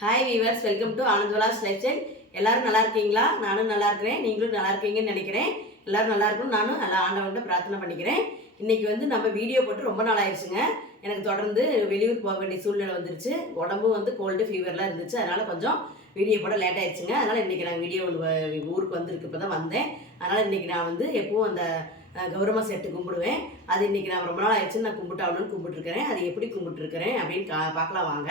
Hi viewers welcome to ஆனந்த்வலாஸ் லெக்சன் எல்லாரும் நல்லா இருக்கீங்களா? நானும் நல்லா இருக்கிறேன். நீங்களும் நல்லா இருக்கீங்கன்னு நினைக்கிறேன். எல்லாரும் நல்லா இருக்கணும். நானும் நல்லா ஆண்டவன்கிட்ட பிரார்த்தனை பண்ணிக்கிறேன். இன்னைக்கு வந்து நம்ம வீடியோ போட்டு ரொம்ப நாள் ஆயிடுச்சுங்க. எனக்கு தொடர்ந்து வெளியூர் போக வேண்டிய சூழ்நிலை வந்துருச்சு. உடம்பும் வந்து கோல்டு ஃபீவர்லாம் இருந்துச்சு. அதனால் கொஞ்சம் வீடியோ போட லேட் ஆயிடுச்சுங்க. அதனால் இன்னைக்கு நான் வீடியோ ஒன்று ஊருக்கு வந்திருக்கு. இப்போ தான் வந்தேன். அதனால் இன்னைக்கு நான் வந்து எப்பவும் அந்த அஹ், சேர்த்து செட்டு கும்பிடுவேன். அது இன்னைக்கு நான் ரொம்ப நாள் ஆயிடுச்சு நான் கும்பிட்டாகணும்னு கும்பிட்டுருக்கிறேன். அது எப்படி கும்பிட்டுருக்கிறேன் அப்படின்னு கா பார்க்கலாம் வாங்க.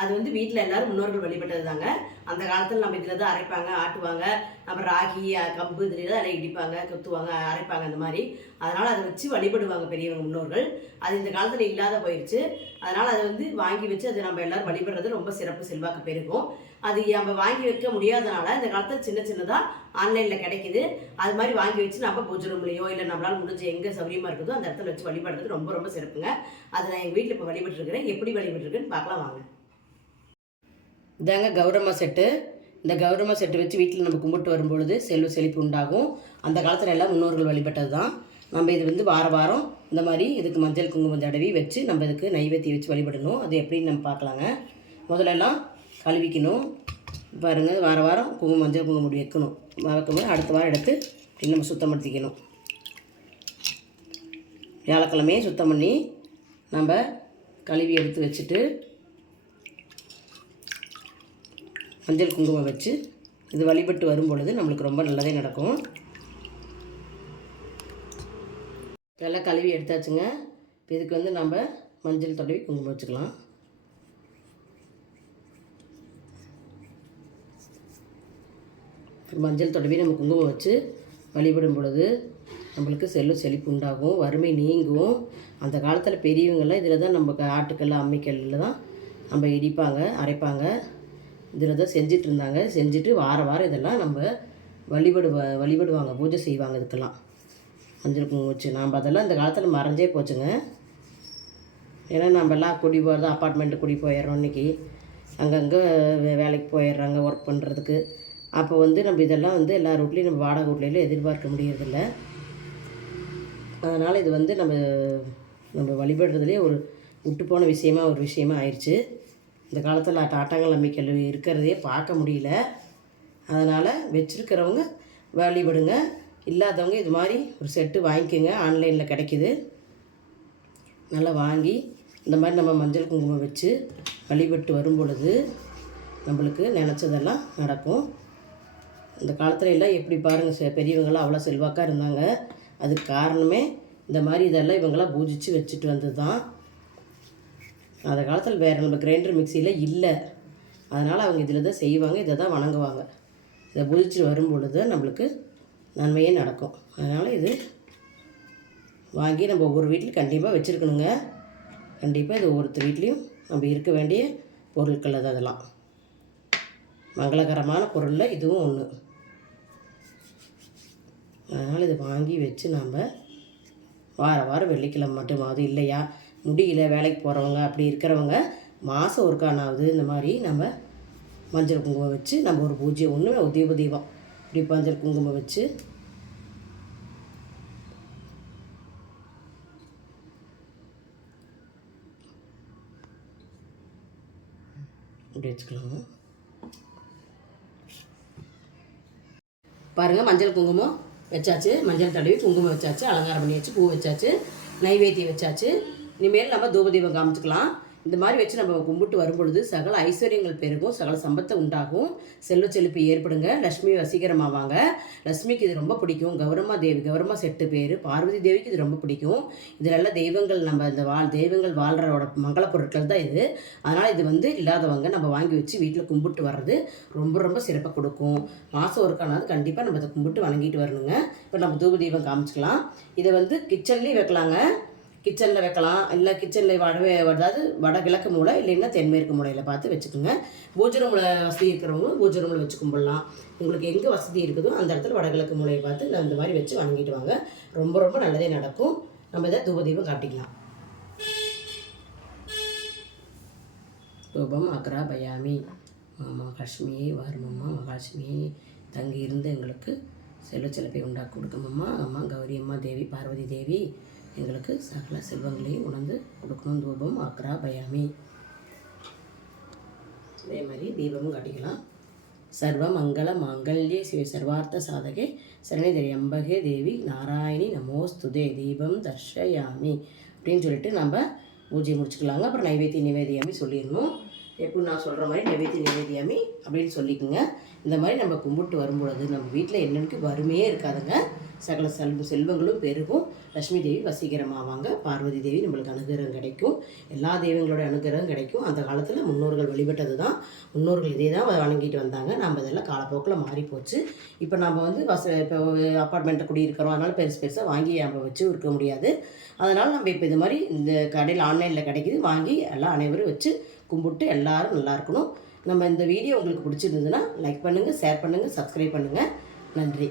அது வந்து வீட்டில் எல்லாரும் முன்னோர்கள் வழிபட்டது தாங்க அந்த காலத்தில் நம்ம இதில் தான் அரைப்பாங்க ஆட்டுவாங்க. அப்புறம் ராகி கம்பு இதில் தான் எல்லாம் இடிப்பாங்க குத்துவாங்க அரைப்பாங்க அந்த மாதிரி. அதனால் அதை வச்சு வழிபடுவாங்க பெரியவங்க முன்னோர்கள். அது இந்த காலத்தில் இல்லாத போயிடுச்சு அதனால் அதை வந்து வாங்கி வச்சு அதை நம்ம எல்லாரும் வழிபடுறது ரொம்ப சிறப்பு செல்வாக்கு பெருகும். அது நம்ம வாங்கி வைக்க முடியாதனால இந்த காலத்தில் சின்ன சின்னதாக ஆன்லைனில் கிடைக்குது. அது மாதிரி வாங்கி வச்சு நம்ம பூஜை ரூம்லையோ இல்லை நம்மளால் முடிஞ்ச எங்கே சௌரியமாக இருக்குதோ அந்த இடத்துல வச்சு வழிபடுறது ரொம்ப ரொம்ப சிறப்புங்க. அதை நான் எங்கள் வீட்டில் இப்போ வழிபட்டுருக்கிறேன். எப்படி வழிபட்டுருக்குன்னு பார்க்கலாம் வாங்க. இதாங்க கௌரம்மா செட்டு. இந்த கௌரம்மா செட்டு வச்சு வீட்டில் நம்ம கும்பிட்டு வரும்பொழுது செல்வ செழிப்பு உண்டாகும். அந்த காலத்தில் எல்லாம் முன்னோர்கள் வழிபட்டது தான் நம்ம இது வந்து வார வாரம் இந்த மாதிரி இதுக்கு மஞ்சள் குங்குமம் தடவி வச்சு நம்ம இதுக்கு நைவேத்தியம் வச்சு வழிபடணும். அது எப்படின்னு நம்ம பார்க்கலாங்க. முதலெல்லாம் கழுவிக்கணும். பாருங்கள் வார வாரம் குங்குமம் மஞ்சள் குங்குமம் முடி வைக்கணும். வைக்கும்போது அடுத்த வாரம் எடுத்து இப்படி நம்ம சுத்தப்படுத்திக்கணும். வியாழக்கிழமையே சுத்தம் பண்ணி நம்ம கழுவி எடுத்து வச்சுட்டு மஞ்சள் குங்குமம் வச்சு இது வழிபட்டு வரும் பொழுது நம்மளுக்கு ரொம்ப நல்லதே நடக்கும். நல்லா கழுவி எடுத்தாச்சுங்க. இப்போ இதுக்கு வந்து நம்ம மஞ்சள் தடவி குங்குமம் வச்சுக்கலாம். மஞ்சள் தடவி நம்ம குங்குமம் வச்சு வழிபடும் பொழுது நம்மளுக்கு செல்லு செழிப்பு உண்டாகும் வறுமை நீங்கும். அந்த காலத்தில் பெரியவங்கள்லாம் இதில் தான் நம்ம ஆட்டுக்கல் அம்மிக்கல்லில் தான் நம்ம இடிப்பாங்க அரைப்பாங்க. இதில் தான் செஞ்சுட்டு இருந்தாங்க செஞ்சுட்டு வார வாரம் இதெல்லாம் நம்ம வழிபடுவ வழிபடுவாங்க. பூஜை செய்வாங்க இதுக்கெல்லாம். மஞ்சள் குங்குமம் வச்சு நாம் அதெல்லாம் இந்த காலத்தில் மறைஞ்சே போச்சுங்க. ஏன்னா நம்ம எல்லாம் குடி போகிறது அப்பார்ட்மெண்ட்டு குடி போயிடுறோம் இன்றைக்கி அங்கங்கே வே- வேலைக்கு போயிடுறாங்க ஒர்க் பண்ணுறதுக்கு அப்போ வந்து நம்ம இதெல்லாம் வந்து எல்லா ரூட்லேயும் நம்ம வாடகை வீட்லையிலும் எதிர்பார்க்க முடியறதில்ல. அதனால் இது வந்து நம்ம நம்ம வழிபடுறதுலேயே ஒரு விட்டு போன விஷயமா ஒரு விஷயமா ஆயிடுச்சு இந்த காலத்தில் டாட்டாங்கல் நம்பிக்கை இருக்கிறதையே பார்க்க முடியல. அதனால் வச்சுருக்கிறவங்க வழிபடுங்க இல்லாதவங்க இது மாதிரி ஒரு செட்டு வாங்கிக்கோங்க. ஆன்லைனில் கிடைக்குது. நல்லா வாங்கி இந்த மாதிரி நம்ம மஞ்சள் குங்குமம் வச்சு வழிபட்டு வரும் பொழுது நம்மளுக்கு நினச்சதெல்லாம் நடக்கும். இந்த காலத்தில் எல்லாம் எப்படி பாருங்கள் செ பெரியவங்களாம் அவ்வளோ செல்வாக்காக இருந்தாங்க. அதுக்கு காரணமே இந்த மாதிரி இதெல்லாம் இவங்களாம் பூஜித்து வச்சுட்டு வந்தது தான் அந்த காலத்தில் வேறு நம்ம கிரைண்டர் மிக்சியில் இல்லை. அதனால் அவங்க இதில் தான் செய்வாங்க இதை தான் வணங்குவாங்க. இதை புதிச்சு வரும் பொழுது நம்மளுக்கு நன்மையே நடக்கும். அதனால் இது வாங்கி நம்ம ஒவ்வொரு வீட்லையும் கண்டிப்பாக வச்சுருக்கணுங்க. கண்டிப்பாக இது ஒவ்வொருத்தர் வீட்லேயும் நம்ம இருக்க வேண்டிய பொருட்கள் அது அதெல்லாம். மங்களகரமான பொருளில் இதுவும் ஒன்று அதனால் இதை வாங்கி வச்சு நாம் வார வாரம் வெள்ளிக்கிழமை மட்டும் அது இல்லையா? முடியல வேலைக்கு போகிறவங்க அப்படி இருக்கிறவங்க மாதம் ஒருக்கானாவது இந்த மாதிரி நம்ம மஞ்சள் குங்குமம் வச்சு நம்ம ஒரு பூஜை ஒன்று ஒரு தீப தீபம். இப்படி மஞ்சள் குங்குமம் வச்சு இப்படி வச்சுக்கலாம் பாருங்கள் மஞ்சள் குங்குமம் வச்சாச்சு மஞ்சள் தடவி குங்குமம் வச்சாச்சு அலங்காரம் பண்ணி வச்சு பூ வச்சாச்சு நைவேத்தியம் வச்சாச்சு. இனிமேல் நம்ம தூபதீபம் காமிச்சுக்கலாம். இந்த மாதிரி வச்சு நம்ம கும்பிட்டு வரும்பொழுது சகல ஐஸ்வர்யங்கள் பெருகும் சகல சம்பத்தை உண்டாகும். செல்வ செழிப்பு ஏற்படுங்க. லக்ஷ்மி வசீகரமாவாங்க. லக்ஷ்மிக்கு இது ரொம்ப பிடிக்கும். கௌரமா தேவி கௌரமா செட்டு பேர். பார்வதி தேவிக்கு இது ரொம்ப பிடிக்கும். இது நல்ல தெய்வங்கள் நம்ம இந்த வாழ் தெய்வங்கள் வாழ்கிறோட மங்கள பொருட்கள் தான் இது. அதனால் இது வந்து இல்லாதவங்க நம்ம வாங்கி வச்சு வீட்டில் கும்பிட்டு வர்றது ரொம்ப ரொம்ப சிறப்பாக கொடுக்கும். மாதம் ஒரு கண்டிப்பாக நம்ம இதை கும்பிட்டு வணங்கிட்டு வரணுங்க. இப்போ நம்ம தூப தீபம் காமிச்சிக்கலாம். இதை வந்து கிச்சன்லேயும் வைக்கலாங்க. கிச்சனில் வைக்கலாம். இல்லை கிச்சனில் வடவே அதாவது வடகிழக்கு மூலை இல்லைன்னா தென்மேற்கு மூலையில் பார்த்து வச்சுக்கோங்க. பூஜை ரூமில் வசதி இருக்கிறவங்க பூஜை ரூமில் வச்சு கும்பிடலாம். உங்களுக்கு எங்கே வசதி இருக்குதோ அந்த இடத்துல வடகிழக்கு மூலையை பார்த்து நான் இந்த மாதிரி வச்சு வணங்கிட்டு வாங்க. ரொம்ப ரொம்ப நல்லதே நடக்கும். நம்ம இதை தூப தீபம் காட்டிக்கலாம். ரூபம் அக்ரா பயாமி. மாமா காஷ்மி வாருமம்மா மகாலட்சுமி தங்கி இருந்து எங்களுக்கு செல்வ செழிப்பை உண்டாக்கி கொடுக்கமம்மா அம்மா கௌரி அம்மா தேவி பார்வதி தேவி. எங்களுக்கு சகல செல்வங்களையும் உணர்ந்து கொடுக்கணும். தூபம் அக்ரா பயாமி. அதே மாதிரி தீபமும் காட்டிக்கலாம். சர்வ மங்கள மாங்கல்யே சிவ சர்வார்த்த சாதகே. சரணிதரி அம்பகே தேவி நாராயணி நமோஸ்துதே. தீபம் தர்ஷயாமி. அப்படின்னு சொல்லிட்டு நம்ம பூஜை முடிச்சுக்கலாங்க. அப்புறம் நைவேத்திய நிவேதியாமி சொல்லிடணும். எப்படி நான் சொல்கிற மாதிரி நைவேத்திய நெவேதியாமி அப்படின்னு சொல்லிக்கோங்க. இந்த மாதிரி நம்ம கும்பிட்டு வரும்பொழுது நம்ம வீட்டில் என்னென்னு வறுமையே இருக்காதுங்க. சகல செல்வ செல்வங்களும் பெருகும். லட்சுமி தேவி வசீகரமாவாங்க. பார்வதி தேவி நம்மளுக்கு அனுகிரகம் கிடைக்கும். எல்லா தெய்வங்களோட அனுகிரகம் கிடைக்கும். அந்த காலத்தில் முன்னோர்கள் வழிபட்டது தான் முன்னோர்கள் இதே தான் வணங்கிட்டு வந்தாங்க. நம்ம இதெல்லாம் காலப்போக்கில் மாறி போச்சு இப்போ நம்ம வந்து வச இப்போ அப்பார்ட்மெண்ட்டில் குடியிருக்கிறோம். அதனால் பெருசு பெருசாக வாங்கி நம்ம வச்சு இருக்க முடியாது. அதனால் நம்ம இப்போ இது மாதிரி இந்த கடையில் ஆன்லைனில் கிடைக்குது. வாங்கி எல்லாம் அனைவரும் வச்சு கும்பிட்டு எல்லாரும் நல்லா இருக்கணும். நம்ம இந்த வீடியோ உங்களுக்கு பிடிச்சிருந்ததுன்னா லைக் பண்ணுங்கள் ஷேர் பண்ணுங்கள் சப்ஸ்கிரைப் பண்ணுங்கள் நன்றி.